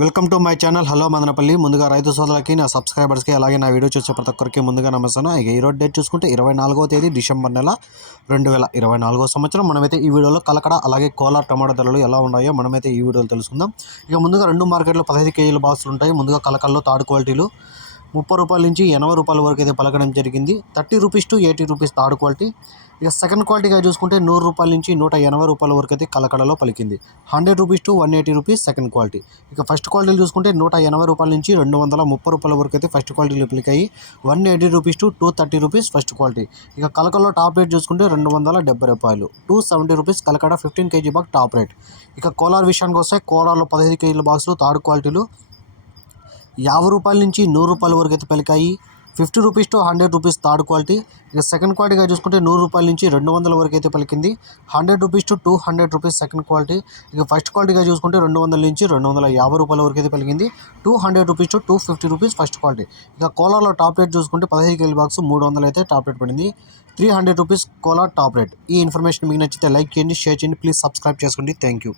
Welcome to my channel. Hello Madanapalle. ముందుగా రైతు సోదరులకి నా సబ్స్క్రైబర్స్కి అలాగే నా వీడియో చూసే ప్రతి ఒక్కరికి ముందుగా నమస్తాను ఇక ఈరోజు డేట్ చూసుకుంటే ఇరవై నాలుగో తేదీ డిసెంబర్ నెల రెండు వేల ఇరవై నాలుగో సంవత్సరం. మనమైతే ఈ వీడియోలో కలకడ అలాగే కోలార్ టమాటా ధరలు ఎలా ఉన్నాయో మనమైతే ఈ వీడియోలో తెలుసుకుందాం. ఇక ముందుగా రెండు మార్కెట్లో పదహైదు కేజీల బాక్సులు ఉంటాయి. ముందుగా కలకల్లో తాడు క్వాలిటీలు ముప్పై రూపాయల నుంచి ఎనభై రూపాయల వరకు అయితే పలకడం జరిగింది. Thirty rupees to eighty rupees third quality. ఇక సెకండ్ క్వాలిటీగా చూసుకుంటే నూరు రూపాయల నుంచి నూట ఎనభై రూపాయల వరకు అయితే కలకడలో పలికింది. Hundred rupees to one eighty rupees second quality. ఇక ఫస్ట్ క్వాలిటీలు చూసుకుంటే నూట ఎనభై రూపాయల నుంచి రెండు వందల ముప్పై రూపాయల వరకు అయితే ఫస్ట్ క్వాలిటీలు పలికాయి. One eighty rupees to two thirty rupees first quality. ఇక కలకడలో టాప్ రేట్ చూసుకుంటే రెండు వందల డెబ్బై రూపాయలు. Two seventy rupees Kalakada fifteen kg box top rate. ఇక కోలార్ విషయానికి వస్తే కోలార్లో పదిహేను కేజీల బాక్సులు థర్డ్ క్వాలిటీలు. యాభై రూపాయల నుంచి నూరు రూపాయల వరకు అయితే పలికాయి. Fifty rupees to hundred rupees third quality. ఇక సెకండ్ క్వాలిటీగా చూసుకుంటే నూరు రూపాయల నుంచి రెండు వందల వరకు అయితే పలికింది. Hundred rupees to two hundred rupees second quality. ఇక ఫస్ట్ క్వాలిటీగా చూసుకుంటే రెండు వందల నుంచి రెండు వందల యాభై రూపాయల వరకు అయితే పలికింది. Two hundred rupees to two fifty rupees first quality. ఇక కోలాలో టాప్ రేట్ చూసుకుంటే పదహైదు కేజీ బాక్స్ మూడు వందలు అయితే టాప్ రేట్ పడింది. Three hundred rupees Kola top rate. ఈ ఇన్ఫర్మేషన్ మీకు నచ్చితే లైక్ చేయండి షేర్ చేయండి ప్లీజ్ సబ్స్క్రైబ్ చేసుకోండి. Thank you.